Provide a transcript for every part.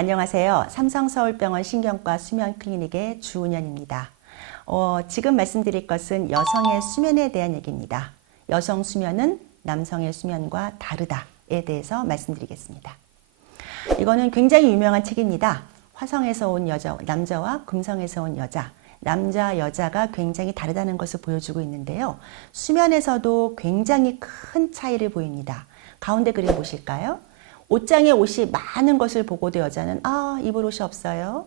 안녕하세요. 삼성서울병원 신경과 수면 클리닉의 주은연입니다. 지금 말씀드릴 것은 여성의 수면에 대한 얘기입니다. 여성 수면은 남성의 수면과 다르다에 대해서 말씀드리겠습니다. 이거는 굉장히 유명한 책입니다. 화성에서 온 남자와 금성에서 온 여자. 남자, 여자가 굉장히 다르다는 것을 보여주고 있는데요. 수면에서도 굉장히 큰 차이를 보입니다. 가운데 그림 보실까요? 옷장에 옷이 많은 것을 보고도 여자는 입을 옷이 없어요.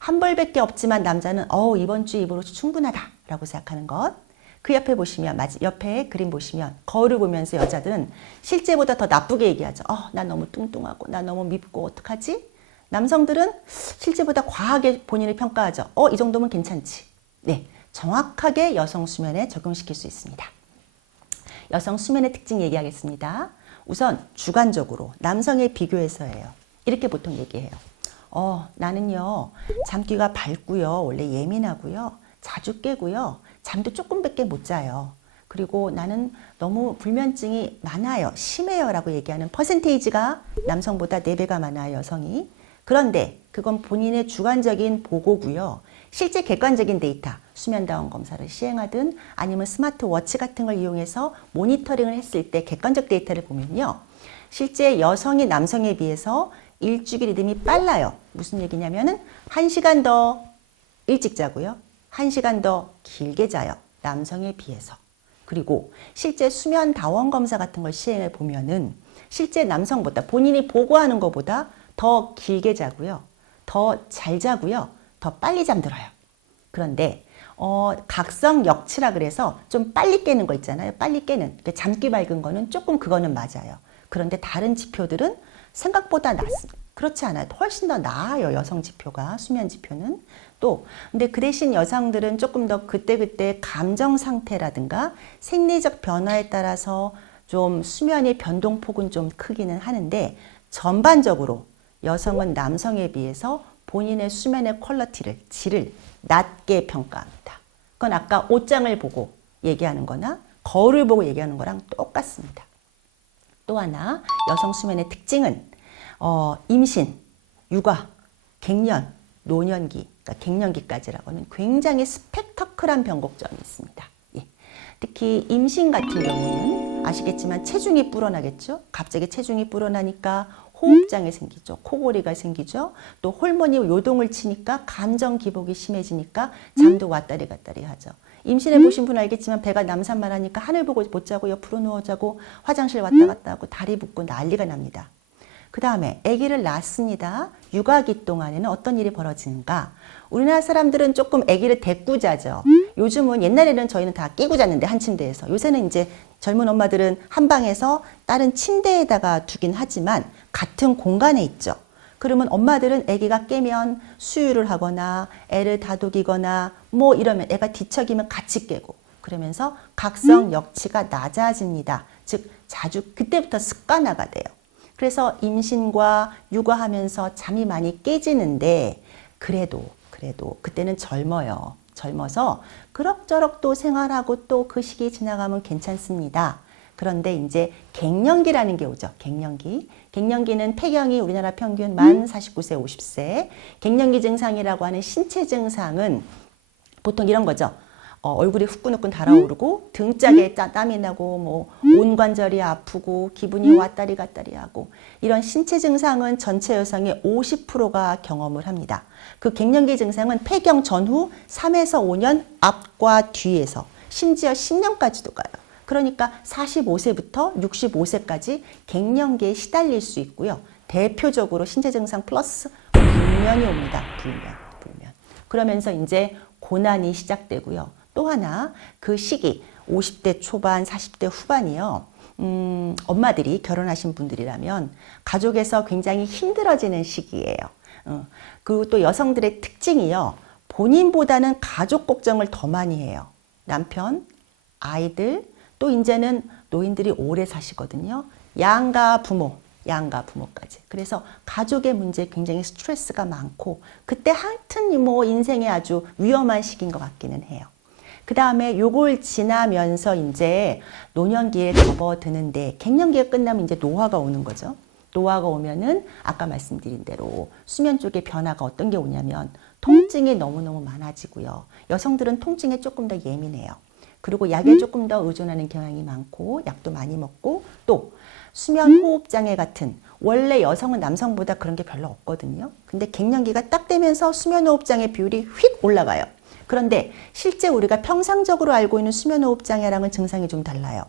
한 벌밖에 없지만 남자는 이번 주에 입을 옷이 충분하다 라고 생각하는 것. 그 옆에 보시면, 옆에 그림 보시면 거울을 보면서 여자들은 실제보다 더 나쁘게 얘기하죠. 나 너무 뚱뚱하고 나 너무 밉고 어떡하지? 남성들은 실제보다 과하게 본인을 평가하죠. 이 정도면 괜찮지. 네, 정확하게 여성 수면에 적용시킬 수 있습니다. 여성 수면의 특징 얘기하겠습니다. 우선 주관적으로 남성에 비교해서예요. 이렇게 보통 얘기해요. 나는요 잠귀가 밝고요, 원래 예민하고요, 자주 깨고요, 잠도 조금밖에 못 자요. 그리고 나는 너무 불면증이 많아요, 심해요 라고 얘기하는 퍼센테이지가 남성보다 4배가 많아요, 여성이. 그런데 그건 본인의 주관적인 보고고요. 실제 객관적인 데이터, 수면다운 검사를 시행하든 아니면 스마트워치 같은 걸 이용해서 모니터링을 했을 때 객관적 데이터를 보면요. 실제 여성이 남성에 비해서 일주일 리듬이 빨라요. 무슨 얘기냐면은 1시간 더 일찍 자고요, 1시간 더 길게 자요, 남성에 비해서. 그리고 실제 수면 다원 검사 같은 걸 시행해 보면은 실제 남성보다 본인이 보고하는 것보다 더 길게 자고요, 더 잘 자고요, 더 빨리 잠들어요. 그런데 각성역치라 그래서 좀 빨리 깨는 거 있잖아요. 빨리 깨는, 잠기 밝은 거는 조금 그거는 맞아요. 그런데 다른 지표들은 생각보다 낫습니다. 그렇지 않아요. 훨씬 더 나아요, 여성 지표가, 수면 지표는. 근데 그 대신 여성들은 조금 더 그때그때 감정 상태라든가 생리적 변화에 따라서 좀 수면의 변동폭은 좀 크기는 하는데, 전반적으로 여성은 남성에 비해서 본인의 수면의 퀄리티를, 질을 낮게 평가합니다. 그건 아까 옷장을 보고 얘기하는 거나 거울을 보고 얘기하는 거랑 똑같습니다. 또 하나, 여성 수면의 특징은 임신, 육아, 갱년, 노년기, 그러니까 갱년기까지라고는 굉장히 스펙터클한 변곡점이 있습니다. 예. 특히 임신 같은 경우는 아시겠지만 체중이 불어나겠죠. 갑자기 체중이 불어나니까 호흡장애 생기죠. 코골이가 생기죠. 또 호르몬이 요동을 치니까 감정 기복이 심해지니까 잠도 왔다리 갔다리 하죠. 임신해 보신 분 알겠지만 배가 남산만 하니까 하늘 보고 못 자고 옆으로 누워 자고 화장실 왔다 갔다 하고 다리 붓고 난리가 납니다. 그 다음에 아기를 낳습니다. 육아기 동안에는 어떤 일이 벌어지는가? 우리나라 사람들은 조금 아기를 데리고 자죠. 요즘은, 옛날에는 저희는 다 끼고 잤는데 한 침대에서, 요새는 이제 젊은 엄마들은 한 방에서 다른 침대에다가 두긴 하지만 같은 공간에 있죠. 그러면 엄마들은 아기가 깨면 수유를 하거나 애를 다독이거나 뭐 이러면 애가 뒤척이면 같이 깨고, 그러면서 각성 역치가 낮아집니다. 즉 자주 그때부터 습관화가 돼요. 그래서 임신과 육아하면서 잠이 많이 깨지는데, 그래도 그때는 젊어요. 젊어서 그럭저럭 또 생활하고 또 그 시기 지나가면 괜찮습니다. 그런데 이제 갱년기라는 게 오죠. 갱년기는 폐경이 우리나라 평균 만 49세, 50세. 갱년기 증상이라고 하는 신체 증상은 보통 이런 거죠. 얼굴이 후끈후끈 달아오르고 등짝에 땀이 나고 뭐 온관절이 아프고 기분이 왔다리 갔다리 하고, 이런 신체 증상은 전체 여성의 50%가 경험을 합니다. 그 갱년기 증상은 폐경 전후 3에서 5년 앞과 뒤에서 심지어 10년까지도 가요. 그러니까 45세부터 65세까지 갱년기에 시달릴 수 있고요. 대표적으로 신체 증상 플러스 불면이 옵니다. 불면. 그러면서 이제 고난이 시작되고요. 또 하나, 그 시기 50대 초반, 40대 후반이요. 엄마들이, 결혼하신 분들이라면 가족에서 굉장히 힘들어지는 시기예요. 그리고 또 여성들의 특징이요. 본인보다는 가족 걱정을 더 많이 해요. 남편, 아이들, 또 이제는 노인들이 오래 사시거든요. 양가 부모까지. 그래서 가족의 문제에 굉장히 스트레스가 많고, 그때 하여튼 뭐 인생의 아주 위험한 시기인 것 같기는 해요. 그 다음에 요걸 지나면서 이제 노년기에 접어드는데, 갱년기가 끝나면 이제 노화가 오는 거죠. 노화가 오면은 아까 말씀드린 대로 수면 쪽에 변화가 어떤 게 오냐면 통증이 너무너무 많아지고요. 여성들은 통증에 조금 더 예민해요. 그리고 약에 조금 더 의존하는 경향이 많고 약도 많이 먹고 또 수면 호흡 장애 같은 원래 여성은 남성보다 그런 게 별로 없거든요. 근데 갱년기가 딱 되면서 수면 호흡 장애 비율이 휙 올라가요. 그런데 실제 우리가 평상적으로 알고 있는 수면 호흡 장애랑은 증상이 좀 달라요.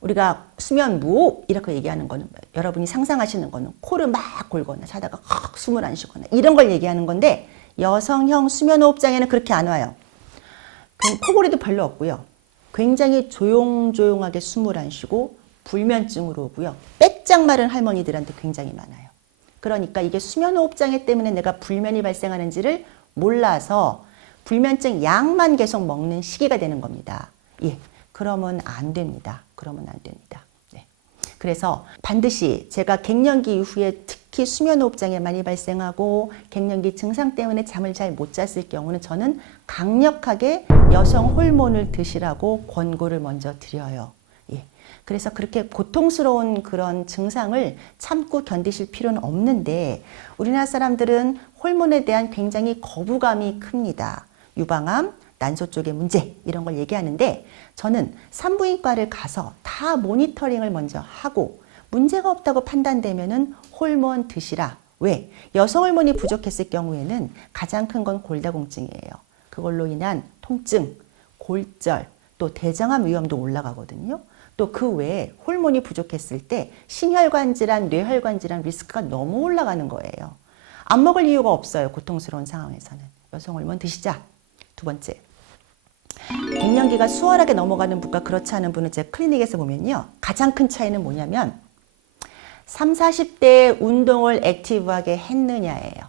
우리가 수면 무호흡 이렇게 얘기하는 거는 여러분이 상상하시는 거는 코를 막 골거나 자다가 숨을 안 쉬거나 이런 걸 얘기하는 건데 여성형 수면 호흡 장애는 그렇게 안 와요. 코골이도 별로 없고요. 굉장히 조용조용하게 숨을 안 쉬고 불면증으로 오고요. 빼짝 마른 할머니들한테 굉장히 많아요. 그러니까 이게 수면 호흡 장애 때문에 내가 불면이 발생하는지를 몰라서 불면증 약만 계속 먹는 시기가 되는 겁니다. 예, 그러면 안 됩니다. 그러면 안 됩니다. 네. 그래서 반드시 제가 갱년기 이후에 특히 수면 호흡 장애 많이 발생하고 갱년기 증상 때문에 잠을 잘 못 잤을 경우는 저는 강력하게 여성 호르몬을 드시라고 권고를 먼저 드려요. 예. 그래서 그렇게 고통스러운 그런 증상을 참고 견디실 필요는 없는데 우리나라 사람들은 호르몬에 대한 굉장히 거부감이 큽니다. 유방암, 난소 쪽의 문제 이런 걸 얘기하는데 저는 산부인과를 가서 다 모니터링을 먼저 하고 문제가 없다고 판단되면은 호르몬 드시라. 왜? 여성 호르몬이 부족했을 경우에는 가장 큰 건 골다공증이에요. 그걸로 인한 통증, 골절, 또 대장암 위험도 올라가거든요. 또 그 외에 호르몬이 부족했을 때 심혈관 질환, 뇌혈관 질환 리스크가 너무 올라가는 거예요. 안 먹을 이유가 없어요. 고통스러운 상황에서는. 여성 호르몬 드시자. 두 번째. 갱년기가 수월하게 넘어가는 분과 그렇지 않은 분은 제 클리닉에서 보면요. 가장 큰 차이는 뭐냐면 30, 40대에 운동을 액티브하게 했느냐예요.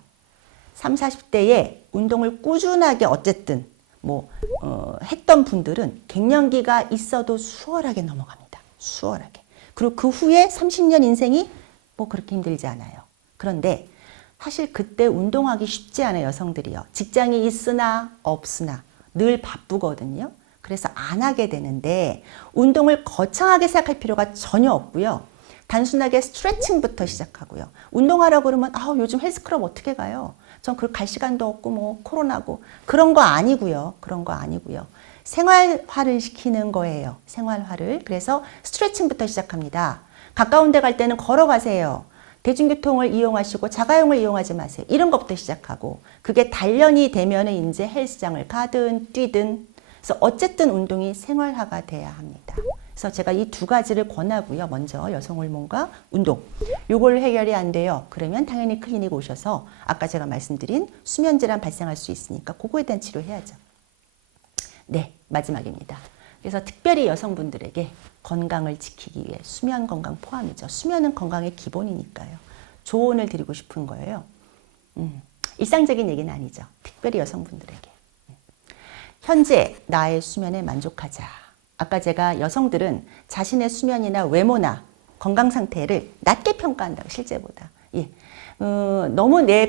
30, 40대에 운동을 꾸준하게 어쨌든 했던 분들은 갱년기가 있어도 수월하게 넘어갑니다. 수월하게. 그리고 그 후에 30년 인생이 그렇게 힘들지 않아요. 그런데 사실 그때 운동하기 쉽지 않아요. 여성들이요. 직장이 있으나 없으나 늘 바쁘거든요. 그래서 안 하게 되는데 운동을 거창하게 생각할 필요가 전혀 없고요. 단순하게 스트레칭부터 시작하고요. 운동하라고 그러면 요즘 헬스클럽 어떻게 가요? 전 그 갈 시간도 없고 코로나고 그런 거 아니고요. 그런 거 아니고요. 생활화를 시키는 거예요. 생활화를. 그래서 스트레칭부터 시작합니다. 가까운 데 갈 때는 걸어가세요. 대중교통을 이용하시고 자가용을 이용하지 마세요. 이런 것부터 시작하고 그게 단련이 되면은 이제 헬스장을 가든 뛰든 그래서 어쨌든 운동이 생활화가 돼야 합니다. 그래서 제가 이 두 가지를 권하고요. 먼저 여성 호르몬과 운동. 요걸 해결이 안 돼요. 그러면 당연히 클리닉 오셔서 아까 제가 말씀드린 수면 질환 발생할 수 있으니까 그거에 대한 치료해야죠. 네, 마지막입니다. 그래서 특별히 여성분들에게 건강을 지키기 위해 수면 건강 포함이죠. 수면은 건강의 기본이니까요. 조언을 드리고 싶은 거예요. 일상적인 얘기는 아니죠. 특별히 여성분들에게. 현재 나의 수면에 만족하자. 아까 제가 여성들은 자신의 수면이나 외모나 건강 상태를 낮게 평가한다고 실제보다. 예. 너무 내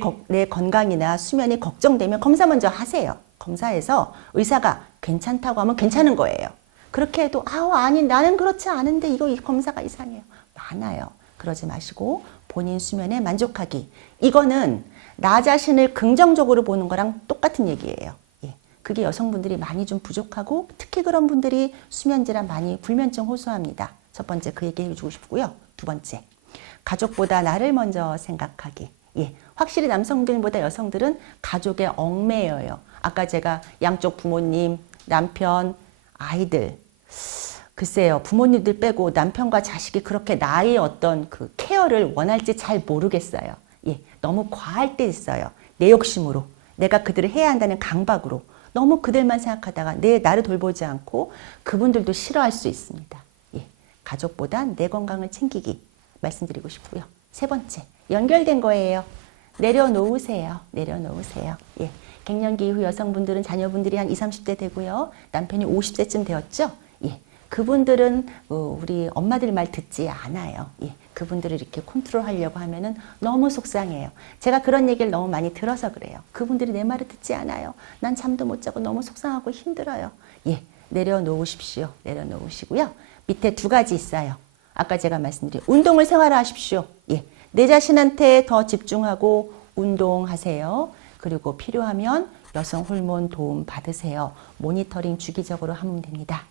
건강이나 수면이 걱정되면 검사 먼저 하세요. 검사해서 의사가 괜찮다고 하면 괜찮은 거예요. 그렇게 해도 아니 나는 그렇지 않은데 이 검사가 이상해요. 많아요. 그러지 마시고 본인 수면에 만족하기. 이거는 나 자신을 긍정적으로 보는 거랑 똑같은 얘기예요. 예. 그게 여성분들이 많이 좀 부족하고 특히 그런 분들이 수면질환 많이 불면증 호소합니다. 첫 번째 그 얘기 해주고 싶고요. 두 번째 가족보다 나를 먼저 생각하기. 예. 확실히 남성들보다 여성들은 가족에 얽매여요. 아까 제가 양쪽 부모님, 남편, 아이들 글쎄요. 부모님들 빼고 남편과 자식이 그렇게 나의 어떤 그 케어를 원할지 잘 모르겠어요. 예, 너무 과할 때 있어요. 내 욕심으로 내가 그들을 해야 한다는 강박으로 너무 그들만 생각하다가 나를 돌보지 않고 그분들도 싫어할 수 있습니다. 예, 가족보다 내 건강을 챙기기 말씀드리고 싶고요. 세 번째 연결된 거예요. 내려놓으세요. 내려놓으세요. 예. 갱년기 이후 여성분들은 자녀분들이 한 20, 30대 되고요. 남편이 50세쯤 되었죠. 예. 그분들은 우리 엄마들 말 듣지 않아요. 예. 그분들을 이렇게 컨트롤하려고 하면은 너무 속상해요. 제가 그런 얘기를 너무 많이 들어서 그래요. 그분들이 내 말을 듣지 않아요. 난 잠도 못 자고 너무 속상하고 힘들어요. 예. 내려놓으십시오. 내려놓으시고요. 밑에 두 가지 있어요. 아까 제가 말씀드린 운동을 생활화하십시오. 예, 내 자신한테 더 집중하고 운동하세요. 그리고 필요하면 여성 호르몬 도움 받으세요. 모니터링 주기적으로 하면 됩니다.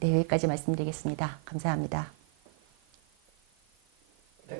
네, 여기까지 말씀드리겠습니다. 감사합니다.